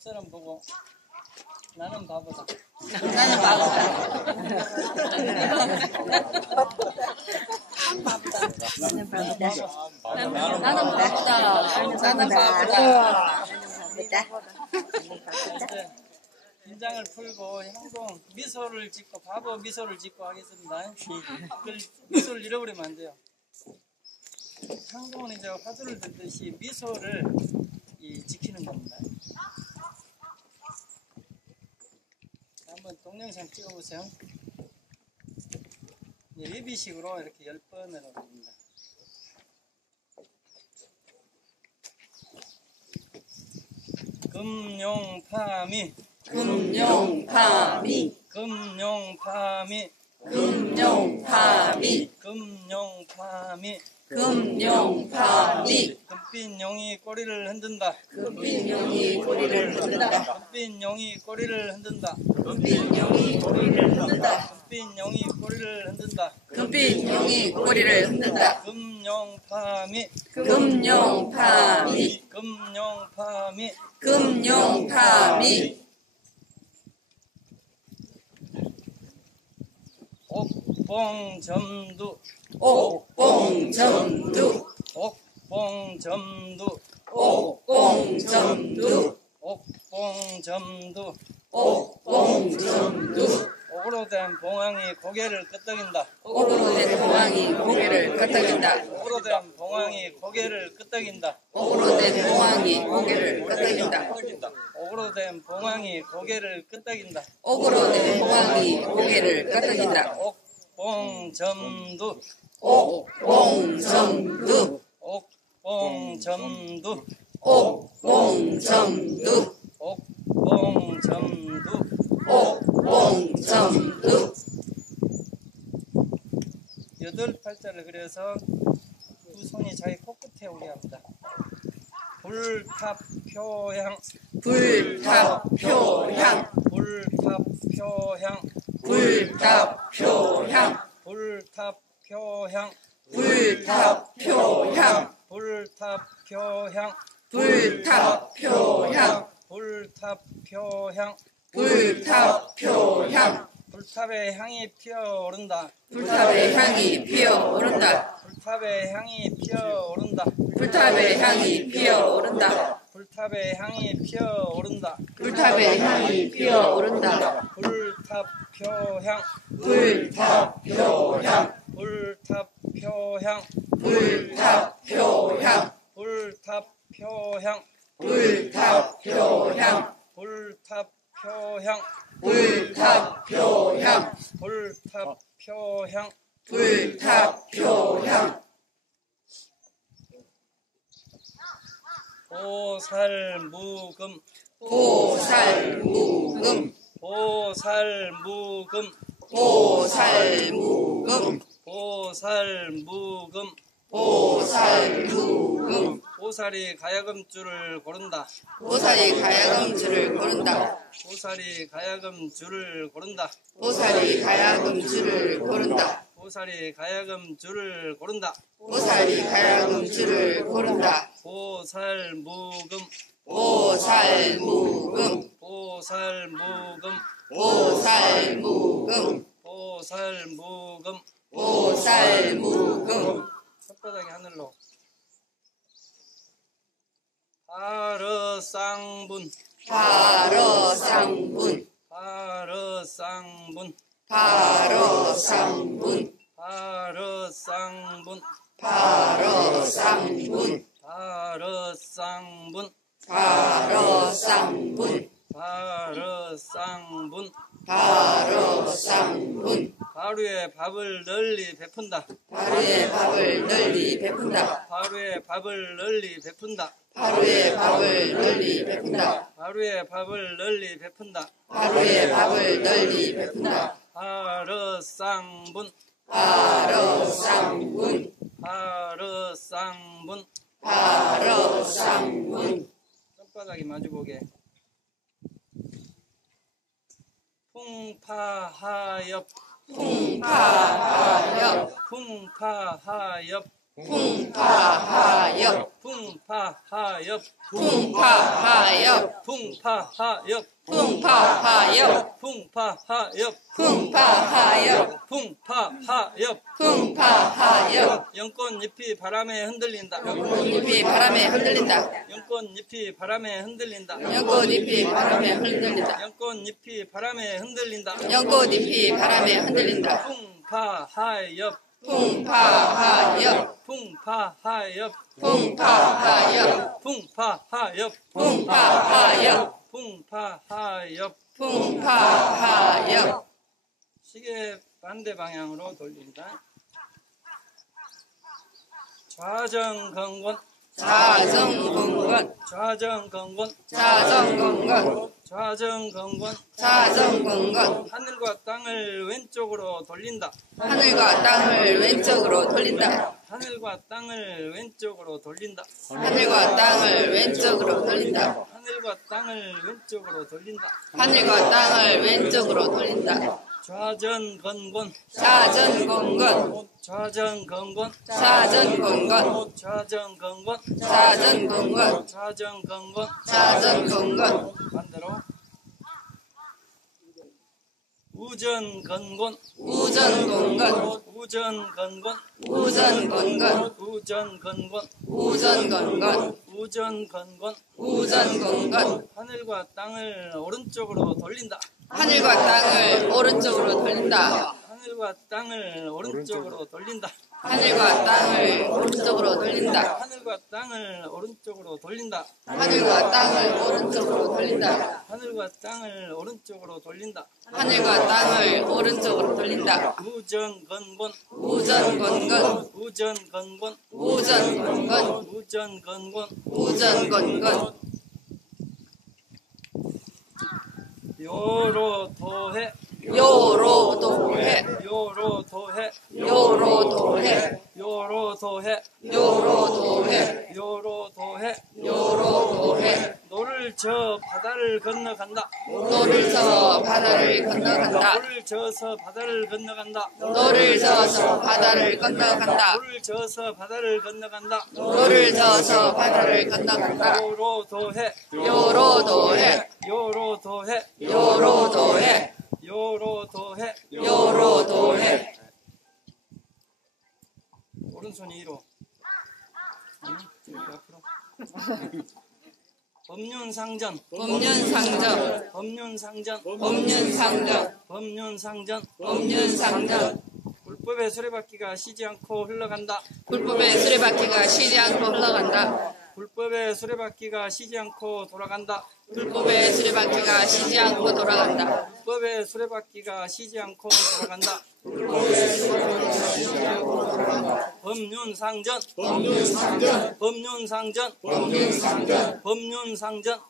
밥처럼 보고 나는 바보다. 나는 바보다. 나는 바보다. 이제 긴장을 풀고 행동 미소를 짓고 바보 미소를 짓고 하겠습니다. 미소를 잃어버리면 안 돼요. 행동은 이제 화두를 듣듯이 미소를 지키는 겁니다. 한번 동영상 찍어보세요. 예비식으로 이렇게 10번을 합니다. 금용파미 금용파미 금용파미 금용파미 금용파미 금용파미 금빛 용이 꼬리를 흔든다. 금빛 용이 꼬리를 흔든다. 금빛 용이 꼬리를 흔든다. 금빛 용이 꼬리를 흔든다. 금빛 용이 꼬리를 흔든다. 금빛 용이 꼬리를 흔든다. 금용파미 금용파미 금용파미 금용파미 옥봉점두 옥봉점두 옥봉점두 옥봉점두 옥봉점두 옥봉점두 옥으로된 봉황이 고개를 끄덕인다. 옥으로된 봉황이 고개를 끄덕인다. 옥으로된 봉황이 고개를 끄덕인다. 옥으로된 봉황이 고개를 끄덕인다. 옥으로된 봉황이 고개를 끄덕인다. 옥으로된 봉황이 고개를 끄덕인다. 옥봉점두 옥봉점두 옥봉점두 옥봉점두 옥봉점두 옥봉점두 8팔자를 그려서 두 손이 자기 코끝에 오게 합니다. 불탑표향 불탑표향 불탑표향 불탑표향 불탑표향 불탑표향 불탑표향 불탑표향 불탑표향 불탑표향 불탑의 향이 피어오른다. 불탑의 향이 피어오른다. 불탑의 향이 피어오른다. 불탑의 향이 피어오른다. 불탑의 향이 피어오른다. 불탑의 향이 피어오른다. 불탑표향 불탑표향 불탑표향 불탑표향 불탑표향 불탑표향 불탑표향 불탑표향 불탑표향 불탑표향 보살무금 보살무금 보살무금 보살무금 보살무금 보살무금 보살이 가야금줄을 고른다. 보살이 가야금줄을 고른다. 보살이 가야금줄을 고른다. 보살이 가야금줄을 고른다. 보살이 가야금줄을 고른다. 보살이 가야금줄을 고른다. 보살무금 보살무금 보살무금 보살무금 보살무금 보살무금 손바닥이 하늘로 바르쌍분 바러쌍분 바르쌍분 바러쌍분 바르쌍분 바러쌍분 바르쌍분 바러쌍분 바르쌍분 바러쌍분 하루에 밥을 널리 베푼다. 하루에 밥을 널리 베푼다. 하루에 밥을 널리 베푼다. 하루에 밥을 널리 베푼다. 하루에 밥을 널리 베푼다. 하루에 밥을 널리 베푼다. 바르쌍분 바러쌍분 바르쌍분 바러쌍분 손바닥이 마주보게 풍파하엽 풍파하엽 풍파하엽 풍파하엽 풍파하엽 풍파하엽 풍파하엽 풍파하엽 풍파하엽 풍파하엽 풍파하엽 풍파하엽 풍파하엽 연꽃잎이 바람에 흔들린다. 연꽃잎이 바람에 흔들린다. 연꽃잎이 바람에 흔들린다. 연꽃잎이 바람에 흔들린다. 연꽃잎이 바람에 흔들린다. 연꽃잎이 바람에 흔들린다. 풍파하엽 풍파하엽 풍파하엽 풍파하엽 풍파하엽 풍파하엽 풍파하엽 풍파하엽 시계 반대 방향으로 돌린다. 좌정건건 자정건건 좌정건건 자정건건 좌정건건 자정건건 하늘과 땅을 왼쪽으로 돌린다. 하늘과 땅을 왼쪽으로 돌린다. 하늘과 땅을 왼쪽으로 돌린다. 하늘과 땅을 왼쪽으로 돌린다. 하늘과 땅을 왼쪽으로 돌린다. 하늘과 땅을 왼쪽으로 돌린다. 좌전건건 자전건건 좌전건건 자전건건 좌전건건 자전건건 좌전건건 자전건건 반대로 우전건건 우전건건 우전건건 우전건건 우전건건 우전건건 우전건건 우전건건 하늘과 땅을 오른쪽으로 돌린다. 하늘과 땅을 오른쪽으로 돌린다. 하늘과 땅을 오른쪽으로 돌린다. 하늘과 땅을 오른쪽으로 돌린다. 하늘과 땅을 오른쪽으로 돌린다. 하늘과 땅을 오른쪽으로 돌린다. 하늘과 땅을 오른쪽으로 돌린다. 하늘과 땅을 오른쪽으로 돌린다. 우전건건 우전건건 우전건건 우전건건 우전건건 우전건건 요로도해 요로도해 요로도해 요로도해 요로도해 요로도해 요로도해 요로도해 노를 저 바다를 건너간다. 노를 저 바다를 건너간다. 노를 저서 바다를 건너간다. 노를 저서 바다를 건너간다. 노를 저서 바다를 건너간다. 노를 저서 바다를 건너간다. 요로도해 요로도해 요로도해 요로도해 요로도해 요로도해 오른손이 위로 앞으로 법륜상전 법륜상전 법륜상전 법륜상전 법륜상전 법륜상전 불법의 수레바퀴가 쉬지 않고 흘러간다. 불법의 수레바퀴가 쉬지 않고 흘러간다. 불법의 수레바퀴가 쉬지 않고 돌아간다. 불법의 수레바퀴가 쉬지 않고 돌아간다. 불법의 수레바퀴가 쉬지 않고 돌아간다. 법륜상전 법륜상전 법륜상전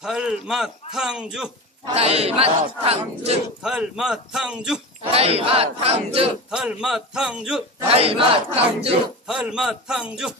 달마탕주 달마탕주 달마탕주 달마탕주 달마탕주 달마탕주 달마탕주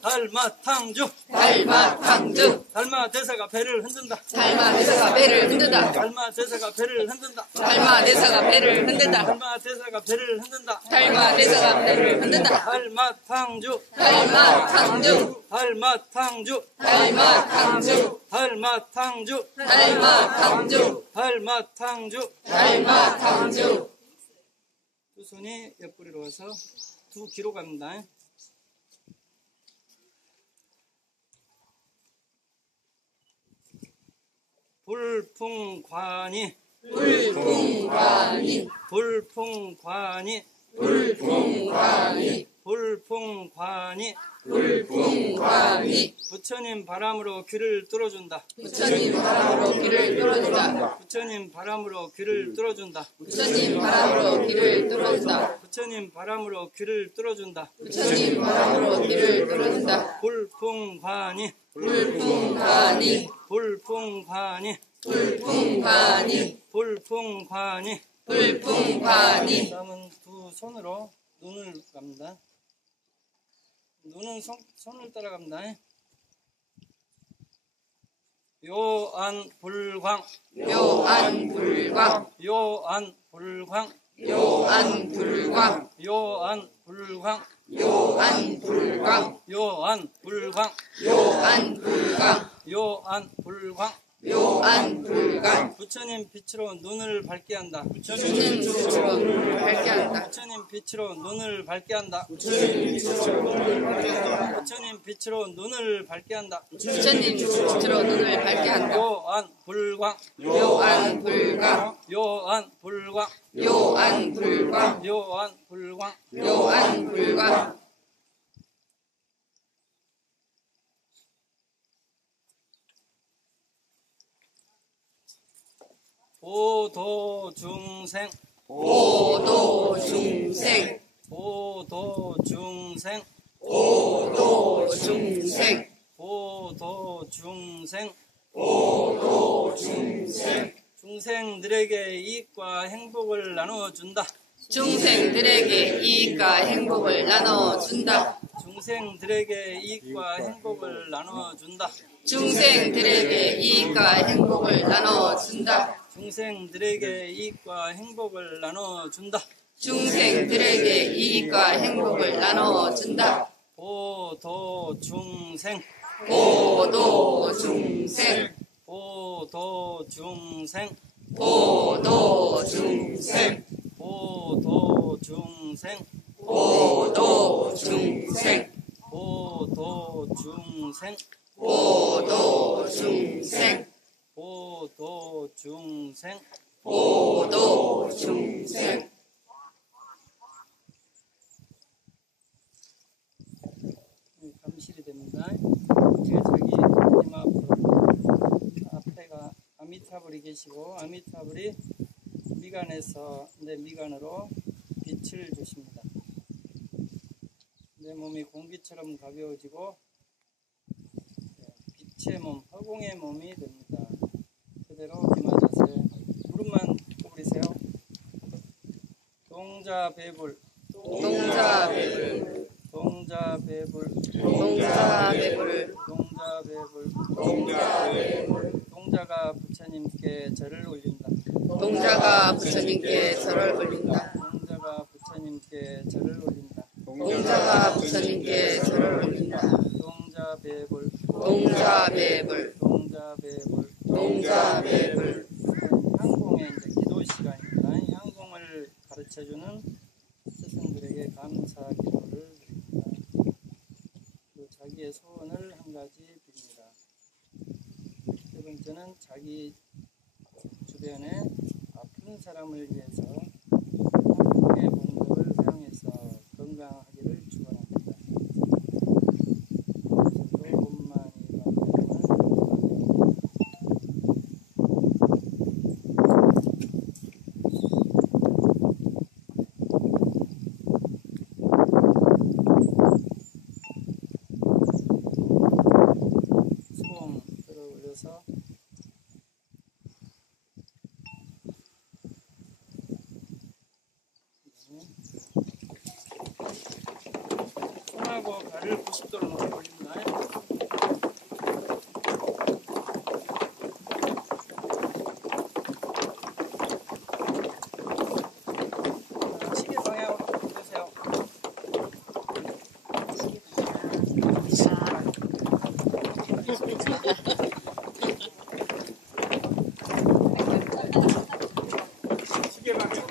달마탕주 달마탕주 달마탕주 달마대사가 배를 흔든다. 달마대사가 배를 흔든다. 달마대사가 배를 흔든다. 달마대사가 배를 흔든다. 달마대사가 배를 흔든다. 달마대사가 배를 흔든다. 달마탕주 달마탕주 달마탕주 달마탕주 달마탕주 달마탕주 달마탕주 달마탕주 두 손이 옆구리로 와서 두 귀로 갑니다. 불풍관이 불풍관이 불풍관이 불풍관이 불풍관이 불풍관이 부처님 바람으로 귀를 뚫어준다. 부처님 바람으로 귀를 뚫어준다. 부처님 바람으로 귀를 뚫어준다. 부처님 바람으로 귀를 뚫어준다. 부처님 바람으로 귀를 뚫어준다. 부처님 바람으로 귀를 뚫어준다. 불풍관이 불풍관이 불풍관이 불풍관이 불풍관이 불풍관이 다음은 두 손으로 눈을 갑니다. 눈은 손을 따라갑니다. 요안불광 요안불광 요안불광 요안불광 요한불광 요한불광 요한불광 요한불광 요한불광 요한불광 부처님 빛으로 눈을 밝게 한다. 부처님 빛으로 눈을 밝게 한다. 부처님 빛으로 눈을 밝게 한다. 부처님 빛으로 눈을 밝게 한다. 부처님 빛으로 눈을 밝게 한다. 요한불광 요한불광 요한불광 요한불광 요한불광 요한불광 보도중생 보도중생 보도중생 보도중생 보도중생 보도중생 중생들에게 이익과 행복을 나눠준다. 중생들에게 이익과 행복을 나눠준다. 중생들에게 이익과 행복을 나눠준다. 중생들에게 이익과 행복을 나눠준다. 중생들에게 이익과 행복을 나눠준다. 중생들에게 이익과 행복을 나눠준다. 보도중생 보도중생 보도중생 보도중생 보도중생 보도중생 보도중생 보도중생 보도중생 보도중생 감실이 됩니다. 제가 자기 이마 앞에가 아미타불이 계시고 아미타불이 미간에서 내 미간으로 빛을 주십니다. 내 몸이 공기처럼 가벼워지고 빛의 몸, 허공의 몸이 됩니다. 그대로 기마자세 무릎만 구부리세요. 동자배불 동자배불 동자배불 동자배불 동자배불 동자가 부처님께 절을 올린다. 동자가 부처님께 절을 올린다. 동자가 부처님께 절을 올린다. 동자가 부처님께 절을 올린다. 동자배불 동자배불 동자배불 동자배불 향공의 이제 기도 시간입니다. 향공을 가르쳐주는 스승들에게 감사 기도를 드립니다. 또 자기의 소원을 한 가지 빕니다. 세 번째는 자기 주변에 아픈 사람을 위해서 향공의 공덕을 사용해서 건강하기를 축원합니다. 저도 몸만이 수봉 들어 올려서 손하고 발을 90도로 높게 올립니다. 시계 방향으로 보세요. 시계 방향.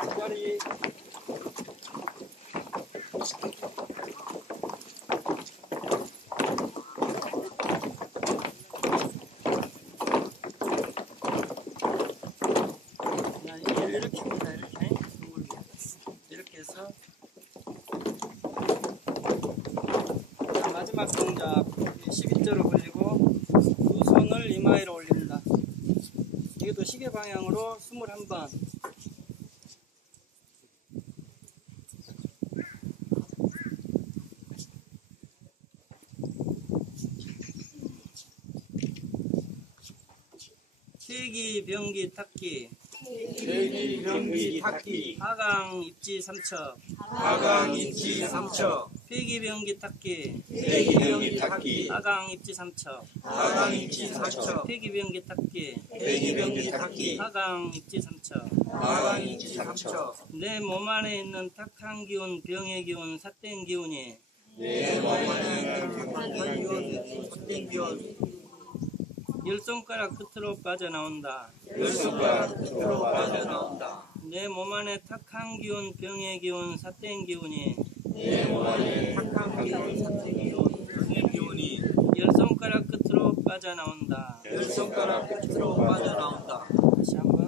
제자리. 이렇게 합니다. 이렇게 해서 자, 마지막 동작 12자로 벌리고 두 손을 이마에로 올립니다. 이것도 시계 방향으로 21번. 폐기 변기 탁기 폐기 변기 탁기 하강 입지 3척 하강 입지 3척 폐기 변기 탁기 폐기 변기 탁기 하강 입지 3척 하강 입지 3척 폐기 변기 탁기 폐기 변기 탁기 하강 입지 3척 하강 입지 3척 내 몸 안에 있는 탁한 기운, 병의 기운, 삿된 기운이 내 몸에는 탁한 기운 삿된 기운 열 손가락 끝으로 빠져나온다. 열 손가락 끝으로 빠져나온다. 내 몸 안에 탁한 기운, 병의 기운, 삿된 기운이 내 몸 안에 탁한 기운 삿된 기운 병의 기운이 열 손가락 끝으로 빠져나온다. 열 손가락 끝으로 빠져나온다. 다시 한번.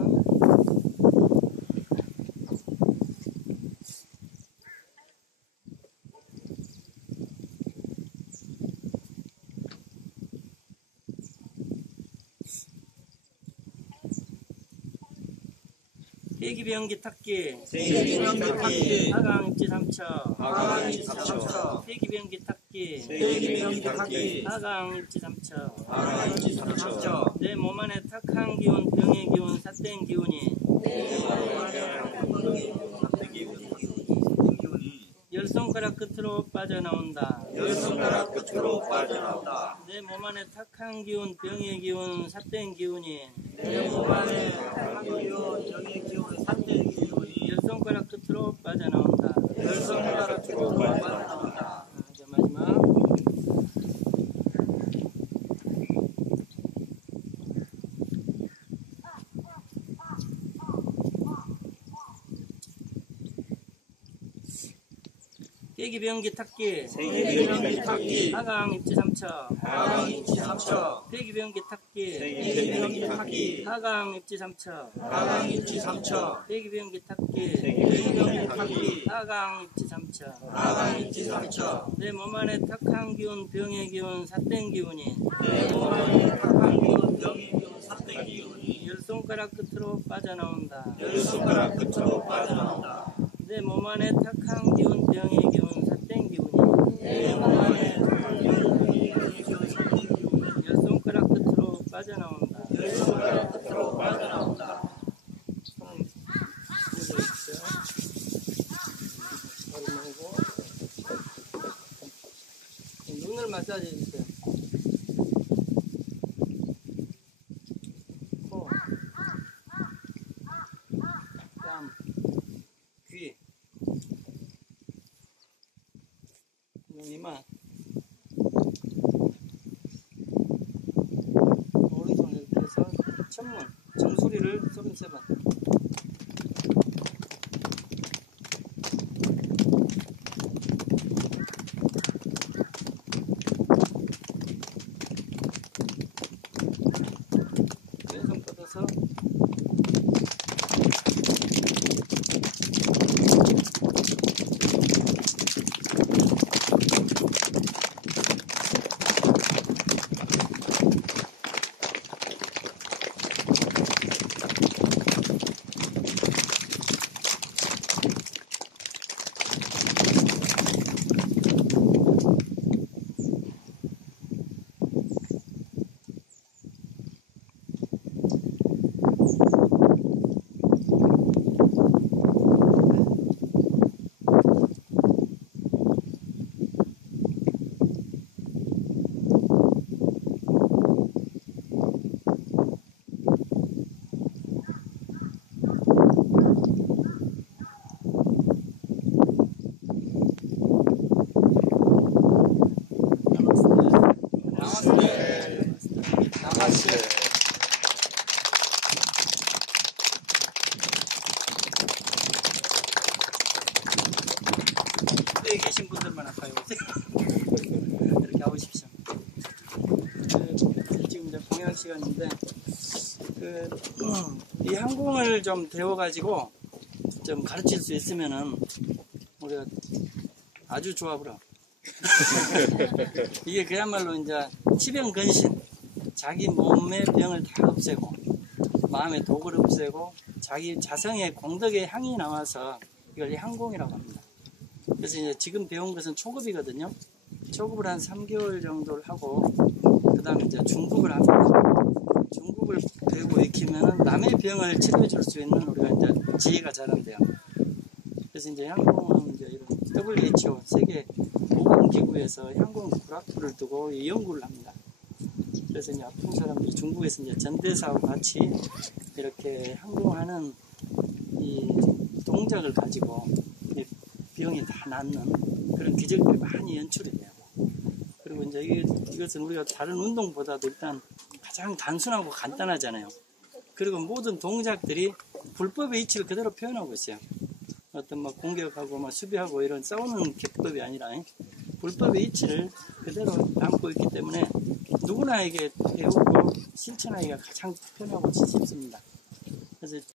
폐기 변기 탁기 폐기 변기 탁기 하강 입지 3척 하강 입지 3척 폐기 변기 탁기 폐기 변기 탁기 하강 입지 3척 하강 입지 3척 내 몸 안에 탁한 기운, 병의 기운, 삿된 기운이 열 손가락 끝으로 빠져나온다. 열 손가락 끝으로 빠져나온다. 내 몸 안에 탁한 기운, 병의 기운, 삿된 기운이 내 몸 안에 탁한 기운 병의 기운 삿된 기운이 열 손가락 끝으로 빠져나온다. 열 손가락 끝으로 빠져나온다. 이제 마지막. 폐기 변기 탁기 폐기 변기 탁기 하강 입지 3척 하강 입지 3척 폐기 변기 탁기 폐기 변기 탁기 하강 입지 3척 하강 입지 3척 폐기 변기 탁기 폐기 변기 탁기 하강 입지 3척 하강 입지 3척 내 몸 안에 탁한 기운, 병의 기운, 삿된 기운이 내 몸 안에 탁한 기운 병의 기운 삿된 기운이 열 손가락 끝으로 빠져나온다. 열 손가락 끝으로 빠져나온다. 내 몸 안에 탁한 기운, 병의 기운, 삿된 기운이 내 몸 안에 탁한 기운 병의 기운 삿된 기운이 열 손가락 끝으로 빠져나온다. 열 손가락 끝으로 빠져나온다. 눈을 마사지 해주세요. 코, 뺨, 귀, 이마, 오른손 이렇게 해서 천문, 정수리를 33번. 왼손 뻗어서 여기 계신 분들만 아까 오세요. 이렇게 와보십시오. 지금 이제 공연 시간인데, 이 항공을 좀 배워가지고 좀 가르칠 수 있으면은 우리가 아주 좋아 보여. 이게 그야말로 이제 치병근신, 자기 몸의 병을 다 없애고 마음의 독을 없애고 자기 자성의 공덕의 향이 나와서 이걸 항공이라고 합니다. 그래서 이제 지금 배운 것은 초급이거든요. 초급을 한 3개월 정도를 하고 그 다음에 이제 중급을 합니다. 중급 무릎을 베고 익히면 남의 병을 치료해 줄 수 있는 우리가 이제 지혜가 자란대요. 그래서 이제 향공은 이제 이런 WHO 세계 보건기구에서 향공 구라프를 두고 이 연구를 합니다. 그래서 이제 아픈 사람들이 중국에서 이제 전대사하고 같이 이렇게 향공하는 이 동작을 가지고 이 병이 다 낫는 그런 기적들이 많이 연출이 돼요. 그리고 이제 이것은 우리가 다른 운동보다도 일단 가장 단순하고 간단하잖아요. 그리고 모든 동작들이 불법의 이치를 그대로 표현하고 있어요. 어떤 막 공격하고 막 수비하고 이런 싸우는 기법이 아니라 불법의 이치를 그대로 담고 있기 때문에 누구나에게 배우고 실천하기가 가장 편하고 쉽습니다. 그래서